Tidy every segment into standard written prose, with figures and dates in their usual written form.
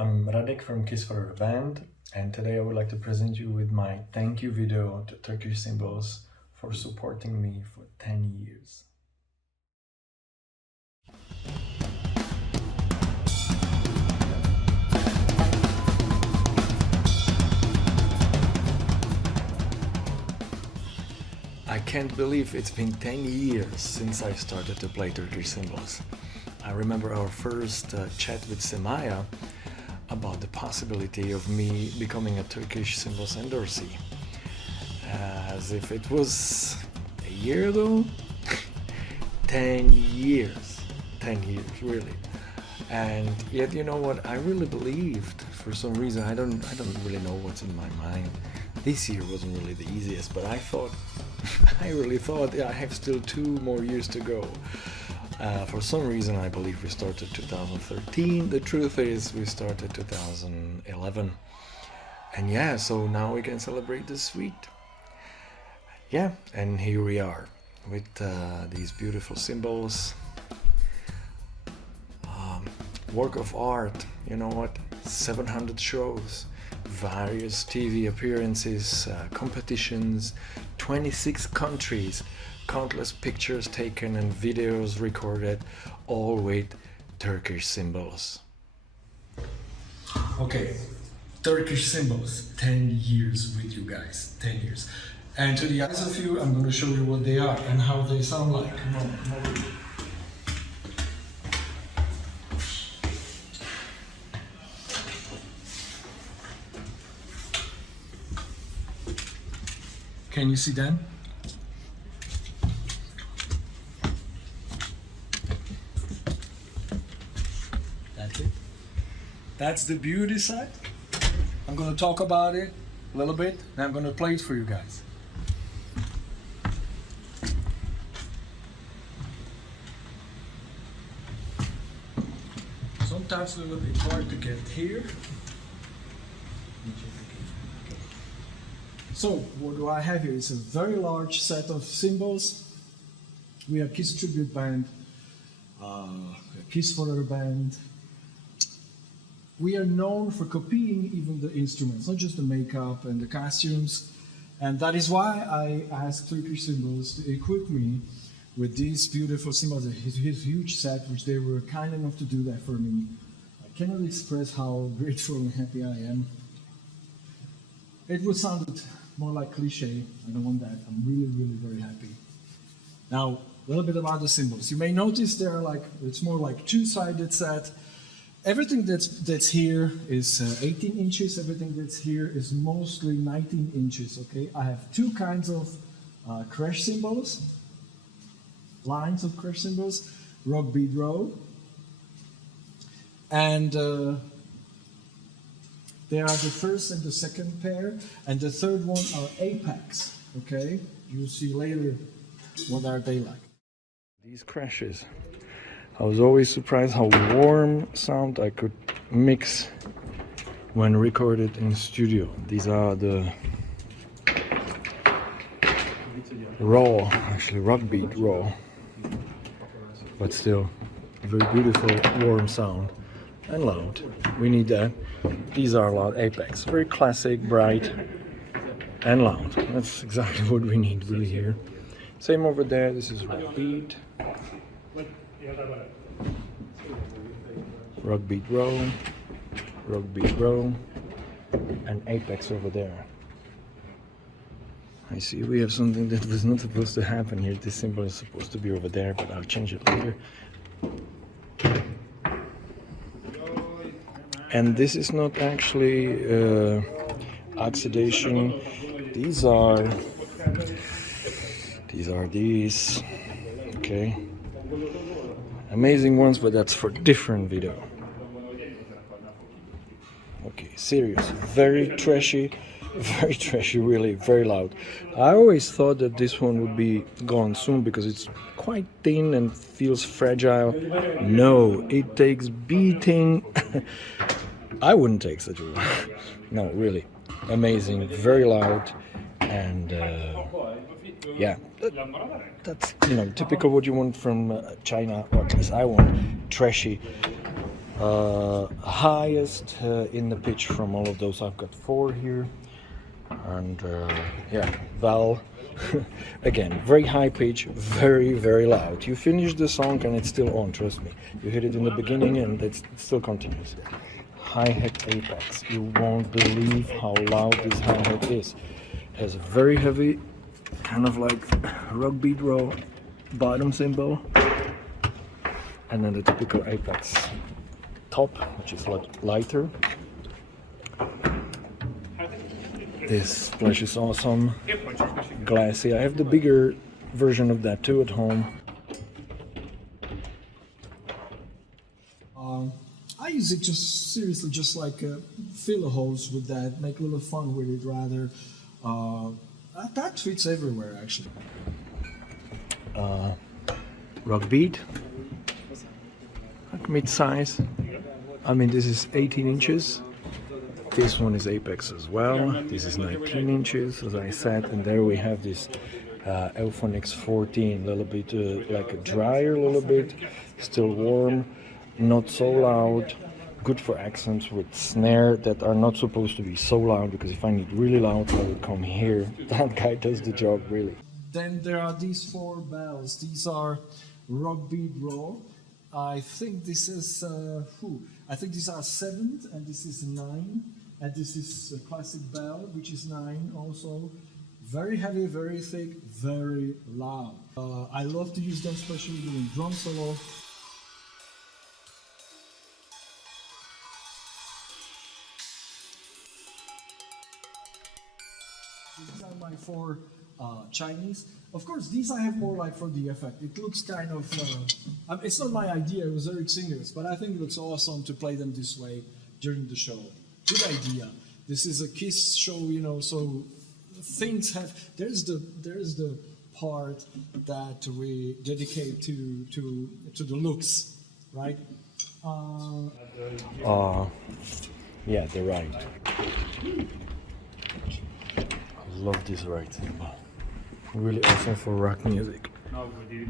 I'm Radek from Kiss for a Band, and today I would like to present you with my thank you video to Turkish Symbols for supporting me for 10 years. I can't believe it's been 10 years since I started to play Turkish Symbols. I remember our first chat with Semaya about the possibility of me becoming a Turkish Symbols endorsee. As if it was a year ago? 10 years. 10 years, really. And yet, you know what, I really believed, for some reason, I don't really know what's in my mind. This year wasn't really the easiest, but I really thought, yeah, I have still 2 more years to go. For some reason, I believe we started 2013. The truth is, we started 2011. And yeah, so now we can celebrate this sweet. Yeah, and here we are with these beautiful cymbals. Work of art, you know what? 700 shows, various TV appearances, competitions, 26 countries, countless pictures taken and videos recorded, all with Turkish Symbols. Okay, Turkish Symbols, 10 years with you guys, 10 years. And to the eyes of you, I'm going to show you what they are and how they sound like. Come on, come over. Can you see them? That's it. That's the beauty side. I'm going to talk about it a little bit, and I'm going to play it for you guys. Sometimes a little bit hard to get here. So, what do I have here? It's a very large set of cymbals. We have Kiss Tribute Band, Kiss for a Band. We are known for copying even the instruments, not just the makeup and the costumes. And that is why I asked Turkish Symbols to equip me with these beautiful cymbals, his huge set, which they were kind enough to do that for me. I cannot express how grateful and happy I am. It would sound more like cliche. I don't want that. I'm really, really very happy. Now, a little bit about the cymbals. You may notice they're like, it's more like two-sided set. Everything that's here is 18 inches. Everything that's here is mostly 19 inches, okay? I have 2 kinds of crash cymbals, lines of crash cymbals, RockBeatRaw, and they are the first and the second pair, and the third one are Apex, okay? You'll see later what are they like. These crashes, I was always surprised how warm sound I could mix when recorded in studio. These are the raw, actually RockBeatRaw, but still very beautiful warm sound. And loud. We need that. These are loud Apex. Very classic, bright, and loud. That's exactly what we need really here. Same over there. This is RockBeat. RockBeatRaw. RockBeatRaw. And Apex over there. I see we have something that was not supposed to happen here. This symbol is supposed to be over there, but I'll change it later. And this is not actually oxidation. These are these, okay, amazing ones, but that's for different video. Okay, Sirius, very trashy, really, very loud. I always thought that this one would be gone soon because it's quite thin and feels fragile. No, it takes beating. I wouldn't take such a one. No, really, amazing, very loud, and yeah, that's, you know, typical what you want from China, or at least I want. Trashy, Highest in the pitch from all of those. I've got 4 here, and yeah, Val. Again, very high pitch, very loud. You finish the song and it's still on, trust me. You hit it in the beginning and it still continues. Hi-hat apex. You won't believe how loud this hi-hat is. It has a very heavy, kind of like RockBeatRaw bottom cymbal, and then the typical apex top, which is a lot lighter. This splash is awesome, glassy. I have the bigger version of that too at home. I use it just seriously, just like fill holes with that, make a little fun with it rather. That fits everywhere actually. Rock beat, like mid-size. I mean, this is 18 inches. This one is apex as well. This is 19 inches, as I said, and there we have this Euphonic 14, a little bit like a drier, a little bit, still warm, not so loud, good for accents with snare that are not supposed to be so loud, because if I need really loud, I would come here. That guy does the job really. Then there are these 4 bells. These are RockBeatRaw. I think this is I think these are 7, and this is 9, and this is a classic bell, which is 9 also. Very heavy, very thick, very loud. I love to use them, especially doing drum solo. These are my 4 Chinese. Of course, these I have more like for the effect. It looks kind of, it's not my idea, it was Radek Šikl's, but I think it looks awesome to play them this way during the show. Good idea. This is a Kiss show, you know, so things have, there's the part that we dedicate to the looks, right? Yeah, they're right. Love this right cymbal. Really awesome for rock music.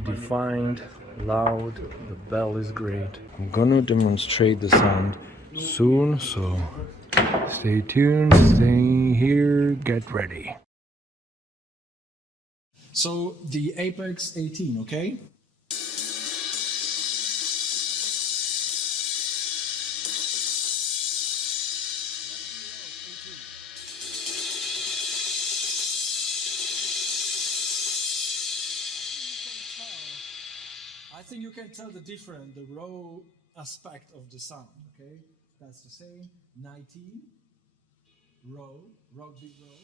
Defined, loud, the bell is great. I'm gonna demonstrate the sound soon, so stay tuned, stay here, get ready. So the Apex 18, okay? I think you can tell the difference, the raw aspect of the sound, okay? That's the same. 19, raw, RockBeatRaw.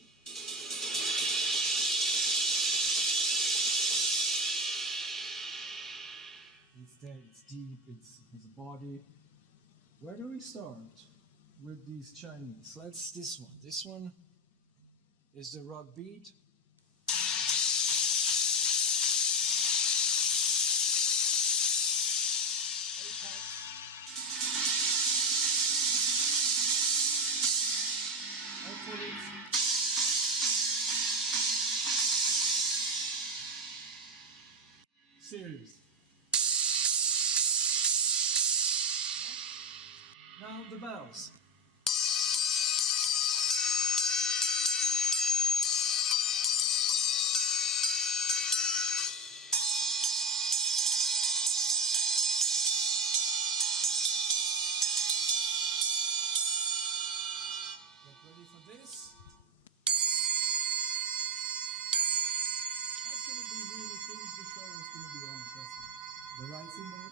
It's there, it's deep, it's a body. Where do we start with these Chinese? Let's this one. This one is the rock beat. Sirius. Now the bells. Get ready for this. That's going to be here. We finish the show. It's going to be on. Trust me. The right cymbal.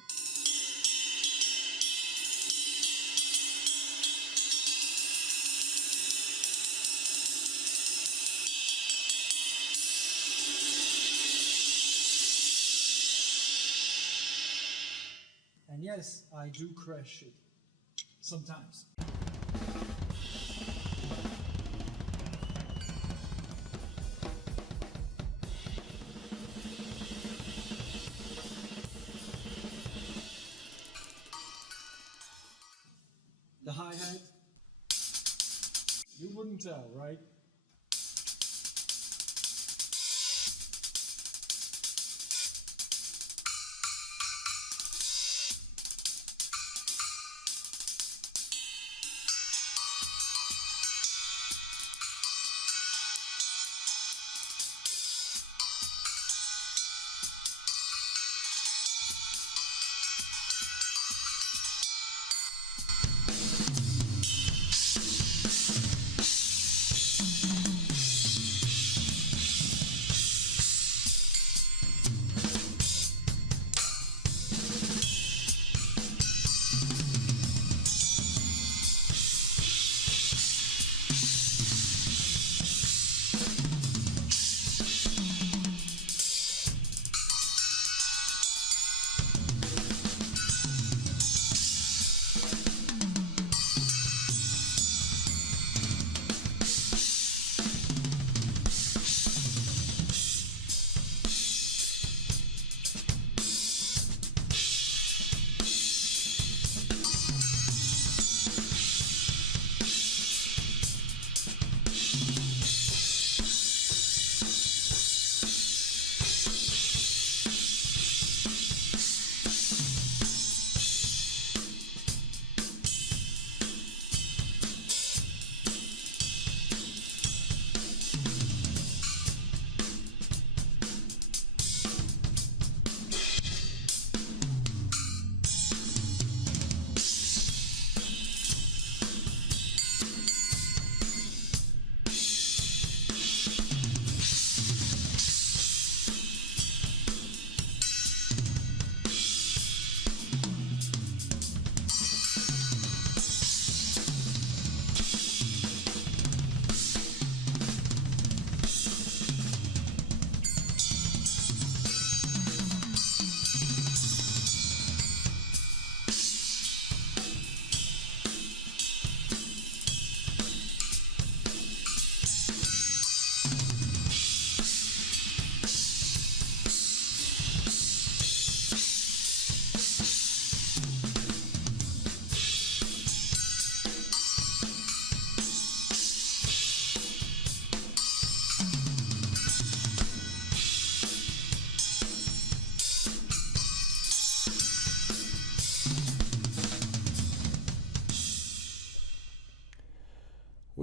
And yes, I do crash it sometimes. The hi-hat, you wouldn't tell, right?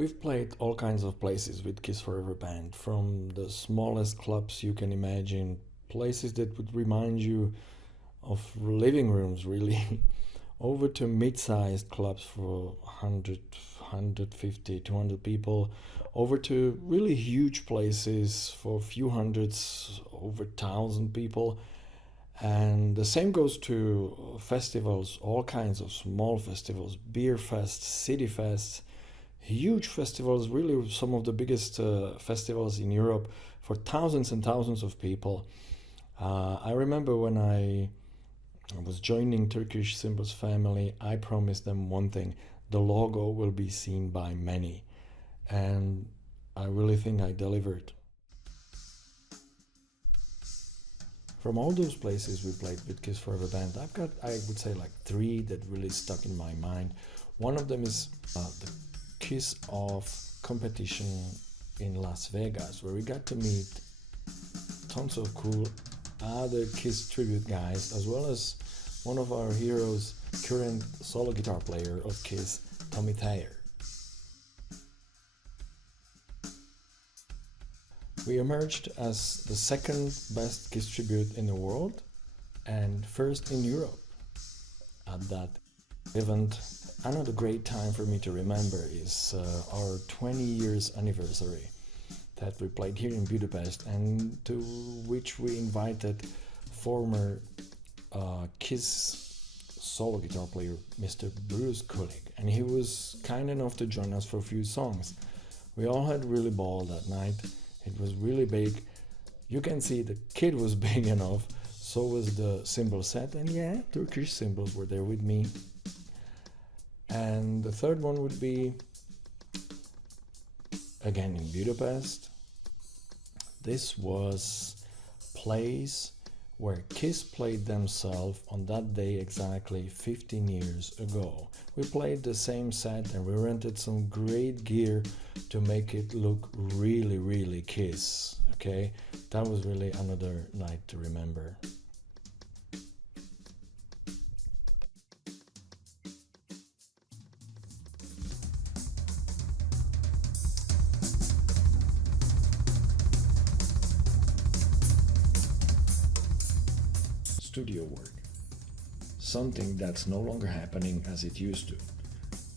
We've played all kinds of places with Kiss Forever Band, from the smallest clubs you can imagine, places that would remind you of living rooms really, over to mid-sized clubs for 100, 150, 200 people, over to really huge places for a few hundreds, over 1,000 people. And the same goes to festivals, all kinds of small festivals, beer fests, city fests, huge festivals, really some of the biggest festivals in Europe for thousands and thousands of people. I remember when I was joining Turkish Symbols family, I promised them one thing: the logo will be seen by many. And I really think I delivered. From all those places we played with Kiss Forever Band, I've got, I would say, like 3 that really stuck in my mind. One of them is the Kiss Off competition in Las Vegas, where we got to meet tons of cool other Kiss tribute guys, as well as one of our heroes, current solo guitar player of Kiss, Tommy Thayer. We emerged as the 2nd best Kiss tribute in the world and 1st in Europe at that event. Another great time for me to remember is our 20 years anniversary that we played here in Budapest, and to which we invited former Kiss solo guitar player Mr. Bruce Kulick, and he was kind enough to join us for a few songs. We all had really ball that night. It was really big. You can see the kid was big enough, so was the cymbal set, and yeah, Turkish Symbols were there with me. And the third one would be, again in Budapest. This was a place where Kiss played themselves on that day exactly 15 years ago. We played the same set and we rented some great gear to make it look really, really Kiss. Okay, that was really another night to remember. Studio work. Something that's no longer happening as it used to.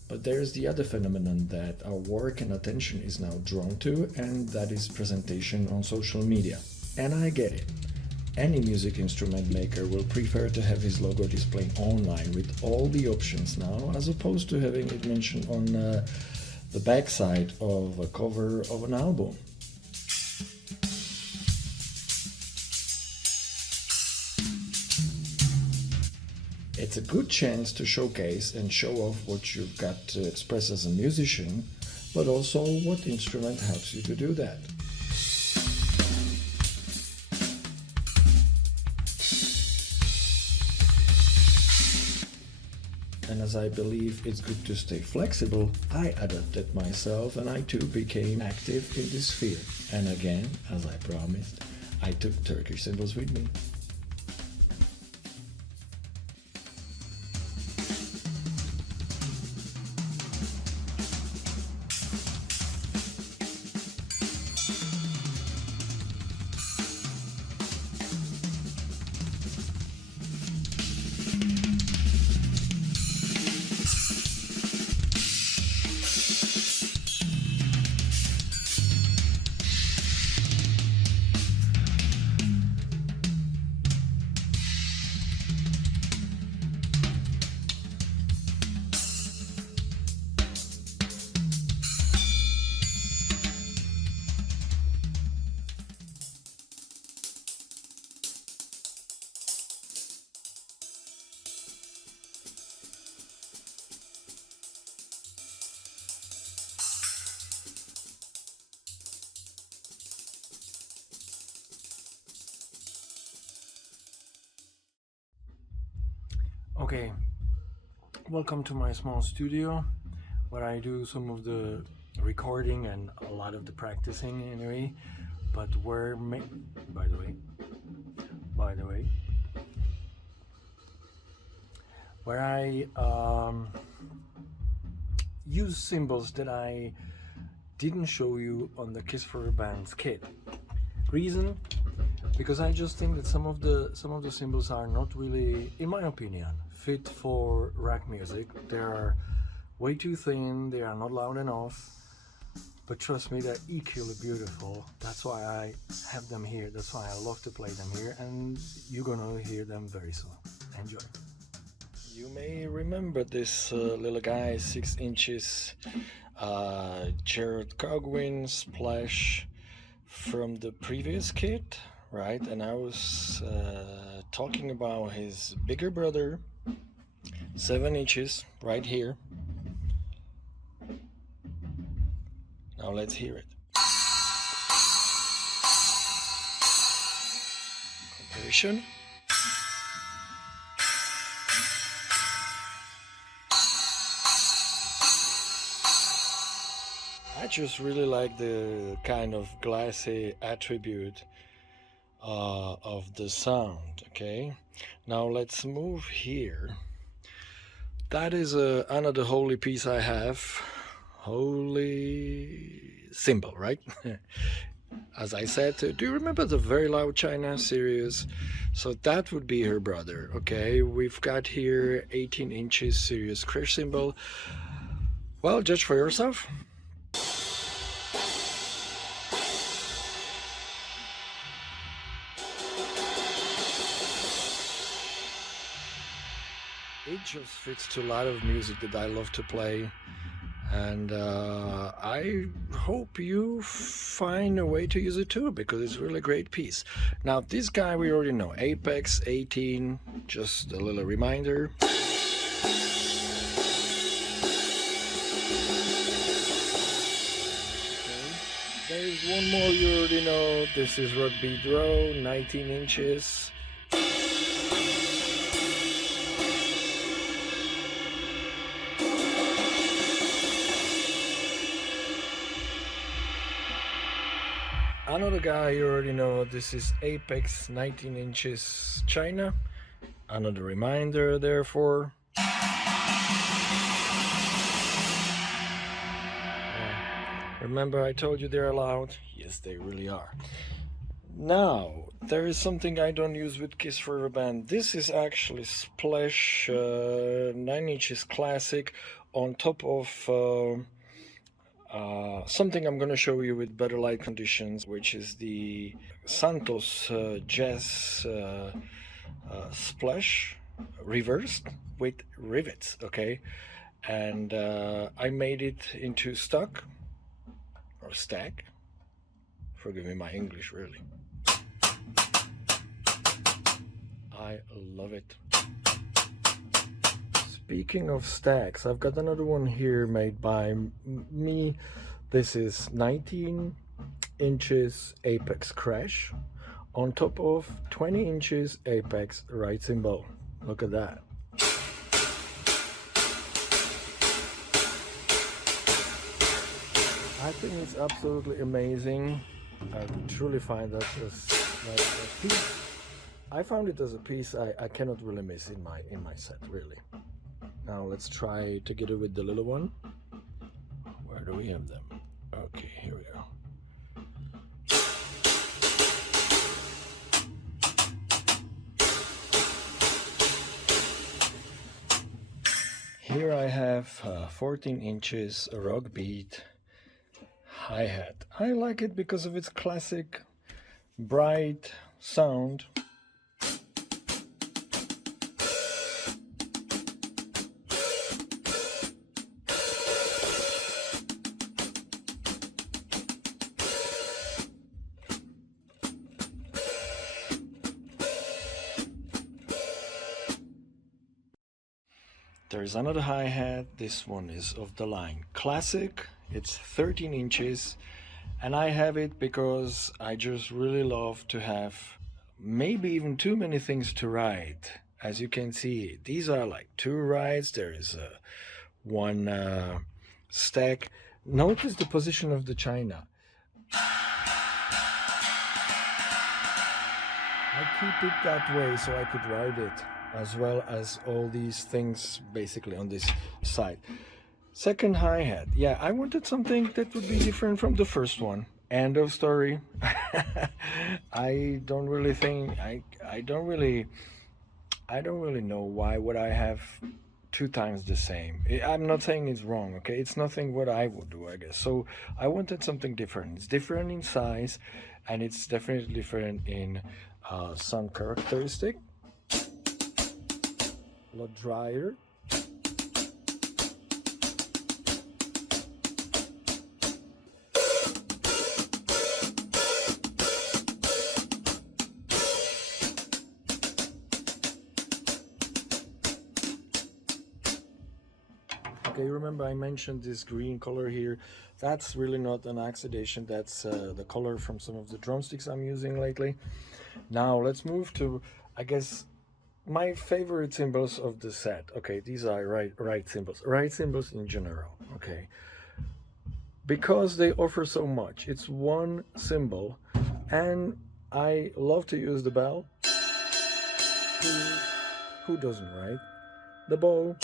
But there's the other phenomenon that our work and attention is now drawn to, and that is presentation on social media. And I get it. Any music instrument maker will prefer to have his logo displayed online with all the options now, as opposed to having it mentioned on the backside of a cover of an album. It's a good chance to showcase and show off what you've got to express as a musician, but also what instrument helps you to do that. And as I believe it's good to stay flexible, I adapted myself and I too became active in this sphere. And again, as I promised, I took Turkish Symbols with me. Okay, welcome to my small studio where I do some of the recording and a lot of the practicing anyway, but where by the way, where I use cymbals that I didn't show you on the Kiss for Bands kit. Reason? Because I just think that some of the cymbals are not really, in my opinion, fit for rack music. They are way too thin, they are not loud enough, but trust me, they're equally beautiful. That's why I have them here, that's why I love to play them here, and you're gonna hear them very soon. Enjoy. You may remember this little guy, 6 inches, Jarrod Cagwin Splash from the previous kit, right? And I was talking about his bigger brother, 7 inches, right here. Now let's hear it. Comparison. I just really like the kind of glassy attribute of the sound. Okay, now let's move here. That is another holy piece I have. Holy cymbal, right? As I said, do you remember the very loud China Sirius? So that would be her brother. Okay, we've got here 18 inches Sirius crash cymbal. Well, judge for yourself. It just fits to a lot of music that I love to play, and I hope you find a way to use it too, because it's really a great piece. Now this guy we already know, Apex 18, just a little reminder. There's one more you already know, this is RockBeatRaw, 19 inches. Another guy you already know, this is Apex 19 inches China. Another reminder therefore. Remember I told you they're loud? Yes, they really are. Now, there is something I don't use with Kiss for a Band. This is actually Splash 9 inches classic on top of something I'm going to show you with better light conditions, which is the Xanthos Jazz Splash reversed with rivets, okay? And I made it into stock or stack. Forgive me my English, really. I love it. Speaking of stacks, I've got another one here made by me. This is 19 inches Apex Crash on top of 20 inches Apex right cymbal. Look at that. I think it's absolutely amazing. I truly find that as like a piece. I found it as a piece I cannot really miss in my set, really. Now let's try together with the little one. Where do we have them? Okay, here we go. Here I have 14 inches rock beat hi-hat. I like it because of its classic bright sound. There is another hi-hat. This one is of the line Classic. It's 13 inches, and I have it because I just really love to have maybe even too many things to ride. As you can see, these are like 2 rides. There is one stack. Notice the position of the China. I keep it that way so I could ride it, as well as all these things basically on this side. Second hi-hat. Yeah, I wanted something that would be different from the first one. End of story. I don't really think I don't really know why would I have two times the same. I'm not saying it's wrong, okay? It's nothing what I would do, I guess. So I wanted something different. It's different in size, and it's definitely different in some characteristic. A lot drier. Okay, remember I mentioned this green color here. That's really not an accident. That's the color from some of the drumsticks I'm using lately. Now let's move to, I guess, my favorite cymbals of the set. Okay, these are right cymbals in general. Okay, because they offer so much. It's one cymbal, and I love to use the bell. Who doesn't, right? The bow.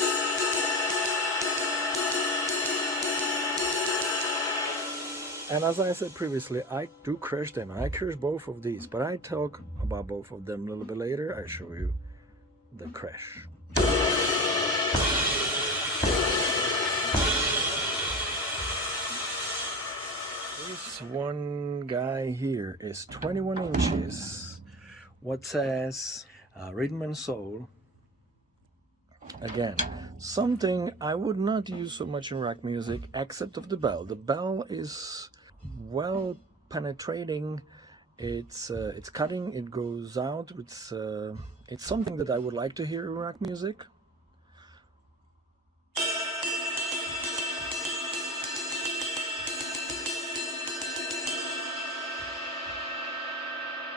And as I said previously, I do crash them. I crash both of these, but I talk about both of them a little bit later. I show you the crash. This one guy here is 21 inches. What says Rhythm and Soul. Again, something I would not use so much in rock music, except of the bell. The bell is well penetrating. It's cutting. It goes out. It's something that I would like to hear in rock music.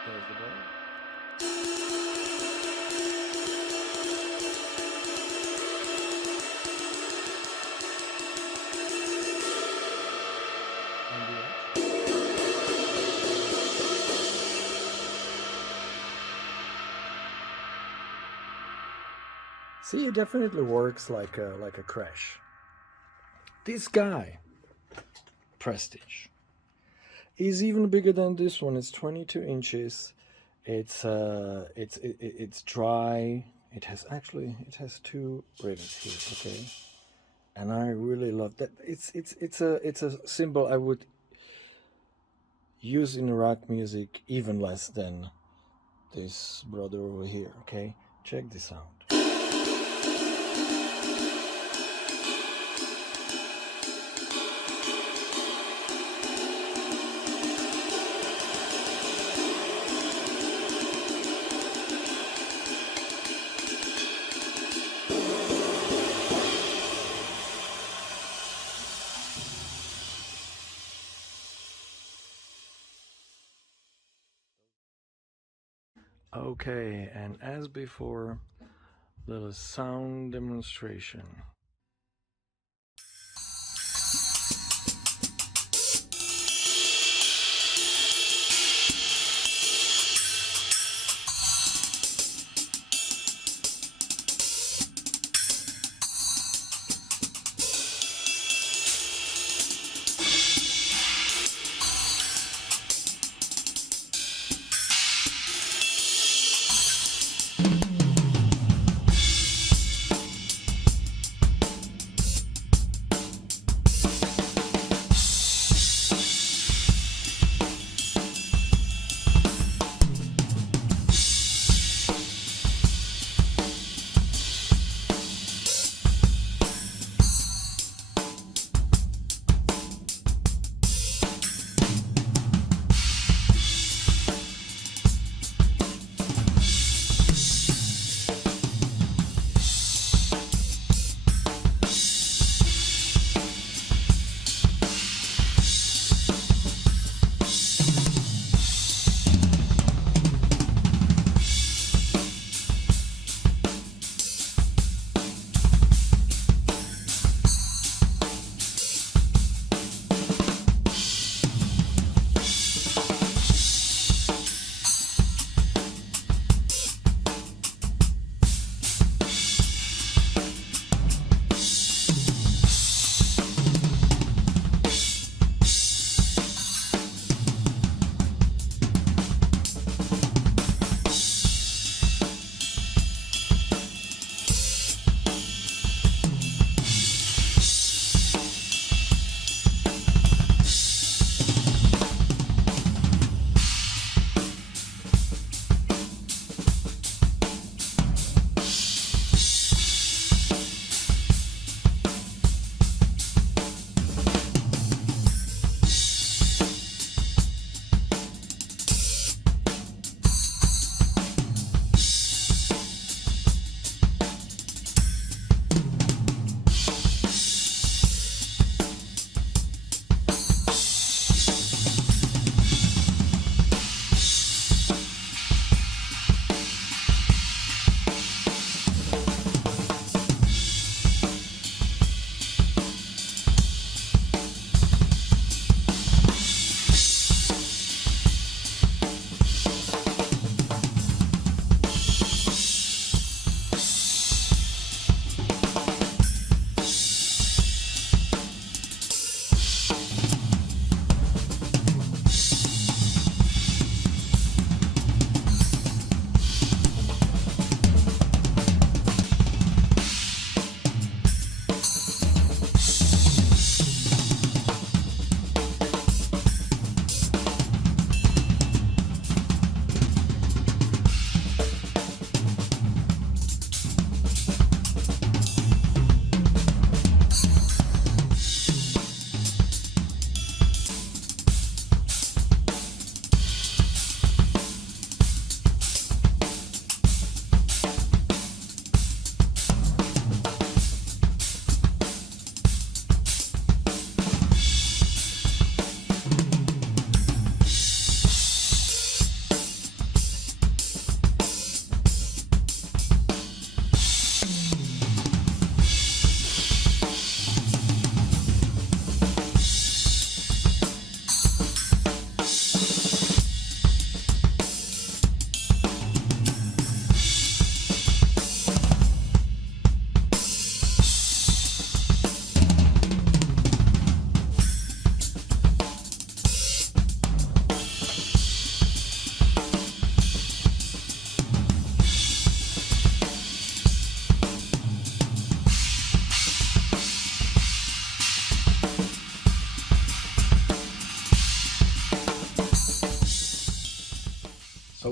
There's the bell. See, it definitely works like a crash. This guy, Prestige, is even bigger than this one. It's 22 inches. It's dry. It has two rivets here. Okay, and I really love that. It's a cymbal I would use in rock music even less than this brother over here. Okay, check this out. Okay, and as before, little sound demonstration.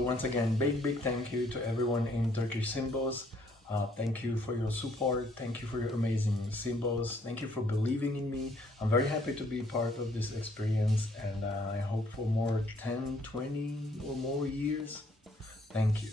once again, big thank you to everyone in Turkish Symbols. Thank you for your support. Thank you for your amazing cymbals. Thank you for believing in me. I'm very happy to be part of this experience, and I hope for more 10, 20 or more years. Thank you.